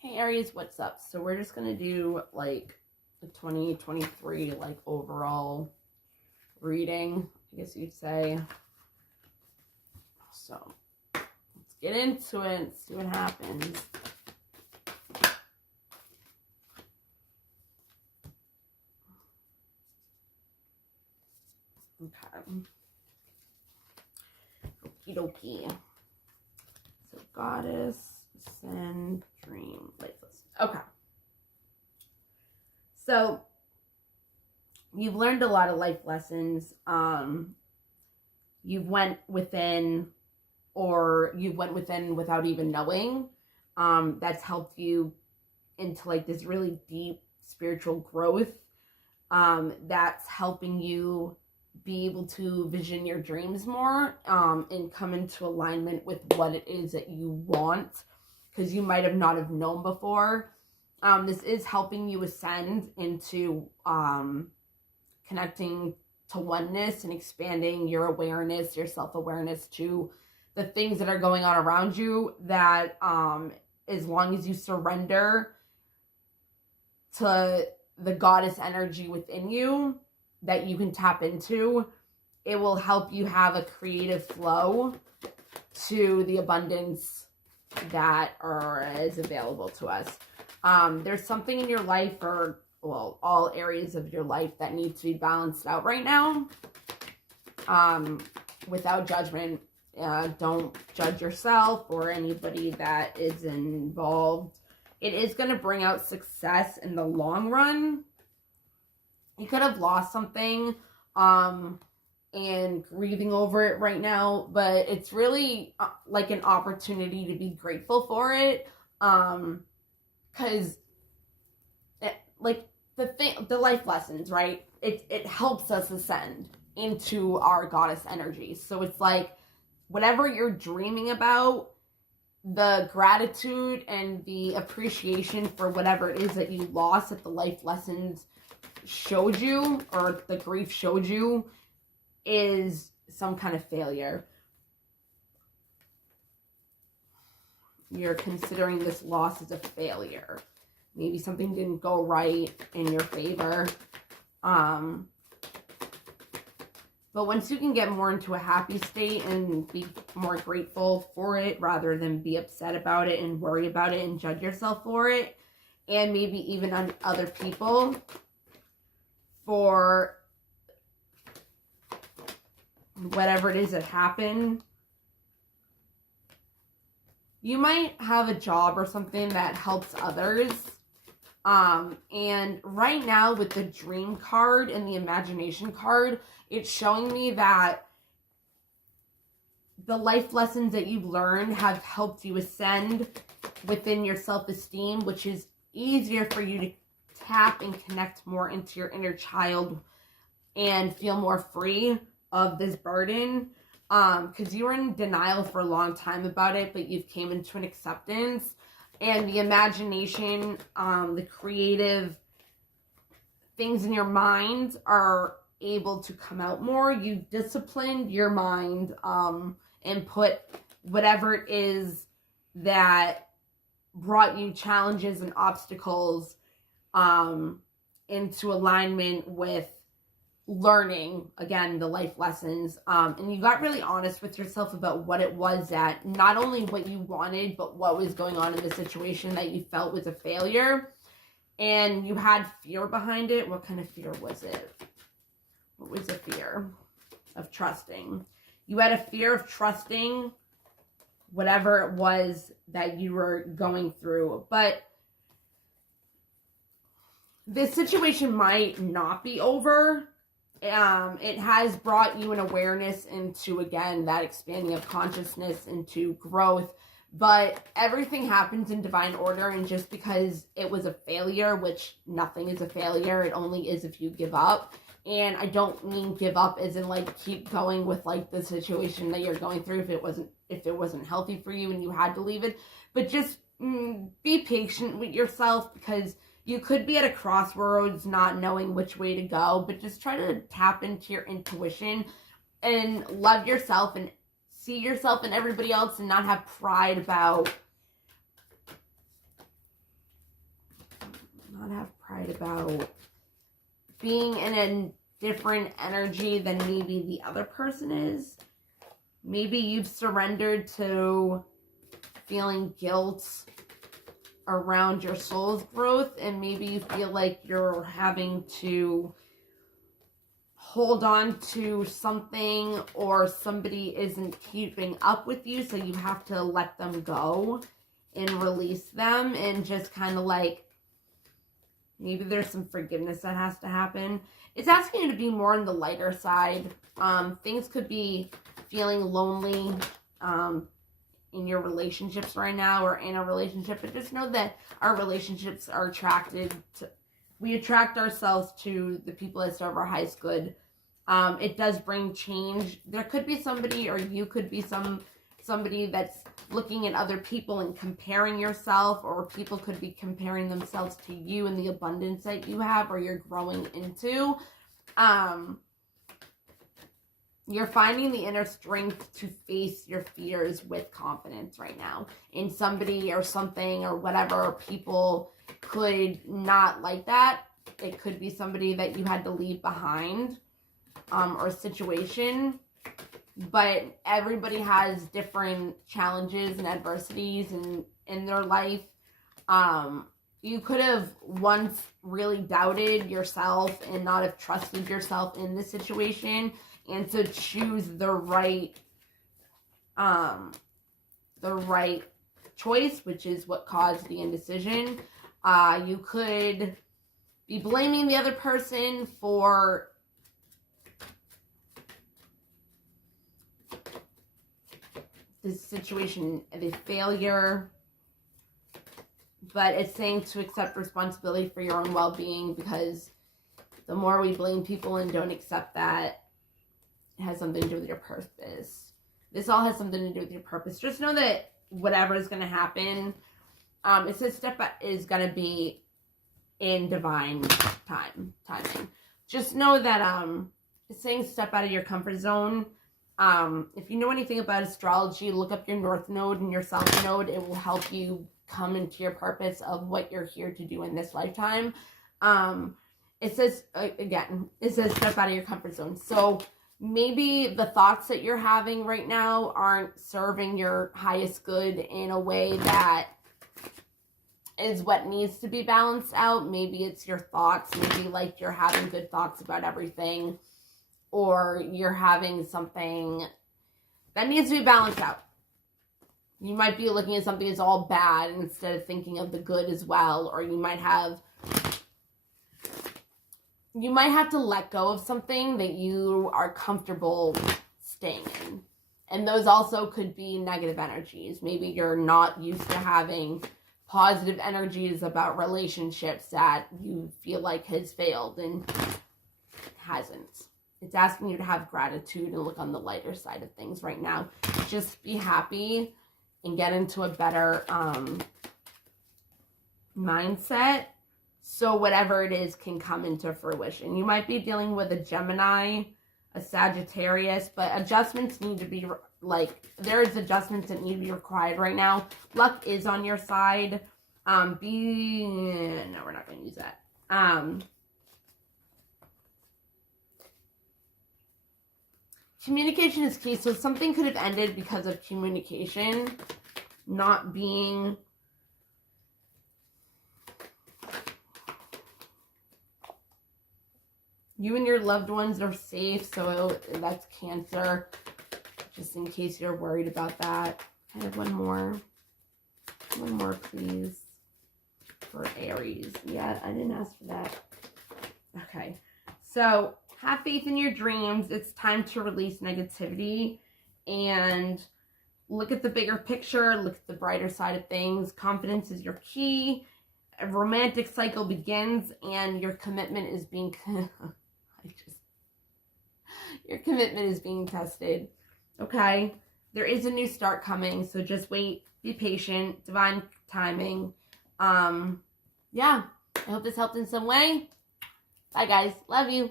Hey Aries, what's up? So we're just gonna do like a 2023 like overall reading, I guess you'd say. So let's get into it and see what happens. Okay. Okie dokie. So goddess, ascend, dream, lifeless. Okay. So you've learned a lot of life lessons. You've went within without even knowing. That's helped you into like this really deep spiritual growth. That's helping you be able to vision your dreams more, and come into alignment with what it is that you want, because you might have not have known before. This is helping you ascend into connecting to oneness and expanding your awareness, your self-awareness to the things that are going on around you, that as long as you surrender to the goddess energy within you that you can tap into, it will help you have a creative flow to the abundance that is available to us. There's something in your life, or well, all areas of your life, that needs to be balanced out right now. Without judgment. Don't judge yourself or anybody that is involved. It is going to bring out success in the long run. You could have lost something and grieving over it right now, but it's really like an opportunity to be grateful for it, because like the life lessons, right? It helps us ascend into our goddess energy. So it's like whatever you're dreaming about, the gratitude and the appreciation for whatever it is that you lost, that the life lessons showed you, or the grief showed you, is some kind of failure. You're considering this loss as a failure. Maybe something didn't go right in your favor. But once you can get more into a happy state and be more grateful for it, rather than be upset about it and worry about it and judge yourself for it, and maybe even on other people for whatever it is that happened. You might have a job or something that helps others. And right now with the dream card and the imagination card, it's showing me that the life lessons that you've learned have helped you ascend within your self-esteem, which is easier for you to tap and connect more into your inner child and feel more free of this burden. Because you were in denial for a long time about it, but you've came into an acceptance. And the imagination, the creative things in your mind are able to come out more. You've disciplined your mind, and put whatever it is that brought you challenges and obstacles into alignment with learning, again, the life lessons. And you got really honest with yourself about what it was, that not only what you wanted, but what was going on in the situation that you felt was a failure. And you had fear behind it. What kind of fear was it? What was the fear? Of trusting. You had a fear of trusting whatever it was that you were going through. But this situation might not be over. It has brought you an awareness into, again, that expanding of consciousness, into growth. But everything happens in divine order, and just because it was a failure, which nothing is a failure, it only is if you give up. And I don't mean give up as in like keep going with like the situation that you're going through if it wasn't healthy for you and you had to leave it. But just be patient with yourself, because you could be at a crossroads not knowing which way to go. But just try to tap into your intuition and love yourself and see yourself and everybody else, and not have pride about not have pride about? Being in a different energy than maybe the other person is. Maybe you've surrendered to feeling guilt around your soul's growth, and maybe you feel like you're having to hold on to something, or somebody isn't keeping up with you, so you have to let them go and release them, and just kind of like, maybe there's some forgiveness that has to happen. It's asking you to be more on the lighter side. Things could be feeling lonely in your relationships right now, or in a relationship, but just know that our relationships are attracted to, we attract ourselves to the people that serve our highest good. It does bring change. There could be somebody, or you could be somebody that's looking at other people and comparing yourself, or people could be comparing themselves to you and the abundance that you have, or you're growing into. You're finding the inner strength to face your fears with confidence right now. And somebody or something or whatever, people could not like that. It could be somebody that you had to leave behind, or a situation. But everybody has different challenges and adversities in their life. You could have once really doubted yourself and not have trusted yourself in this situation, and to choose the right choice, which is what caused the indecision. You could be blaming the other person for this situation as a failure, but it's saying to accept responsibility for your own well-being, because the more we blame people and don't accept that, it has something to do with your purpose. This all has something to do with your purpose. Just know that whatever is going to happen, it says step is going to be in divine timing. Just know that it's saying step out of your comfort zone. If you know anything about astrology, look up your North Node and your South Node. It will help you come into your purpose of what you're here to do in this lifetime. It says, again, it says step out of your comfort zone. So maybe the thoughts that you're having right now aren't serving your highest good in a way that is what needs to be balanced out. Maybe it's your thoughts. Maybe like you're having good thoughts about everything, or you're having something that needs to be balanced out. You might be looking at something that's all bad instead of thinking of the good as well, or you might have to let go of something that you are comfortable staying in. And those also could be negative energies. Maybe you're not used to having positive energies about relationships that you feel like has failed, and hasn't. It's asking you to have gratitude and look on the lighter side of things right now. Just be happy and get into a better mindset, so whatever it is can come into fruition. You might be dealing with a Gemini, a Sagittarius, but adjustments need to be, there's adjustments that need to be required right now. Luck is on your side. No, we're not going to use that. Communication is key. So something could have ended because of communication not being you and your loved ones are safe. So that's Cancer, just in case you're worried about that. I have one more, please, for Aries. Yeah, I didn't ask for that. Okay, so have faith in your dreams. It's time to release negativity and look at the bigger picture. Look at the brighter side of things. Confidence is your key. A romantic cycle begins, and your commitment is being your commitment is being tested. Okay, there is a new start coming, so just wait. Be patient. Divine timing. Yeah, I hope this helped in some way. Bye, guys. Love you.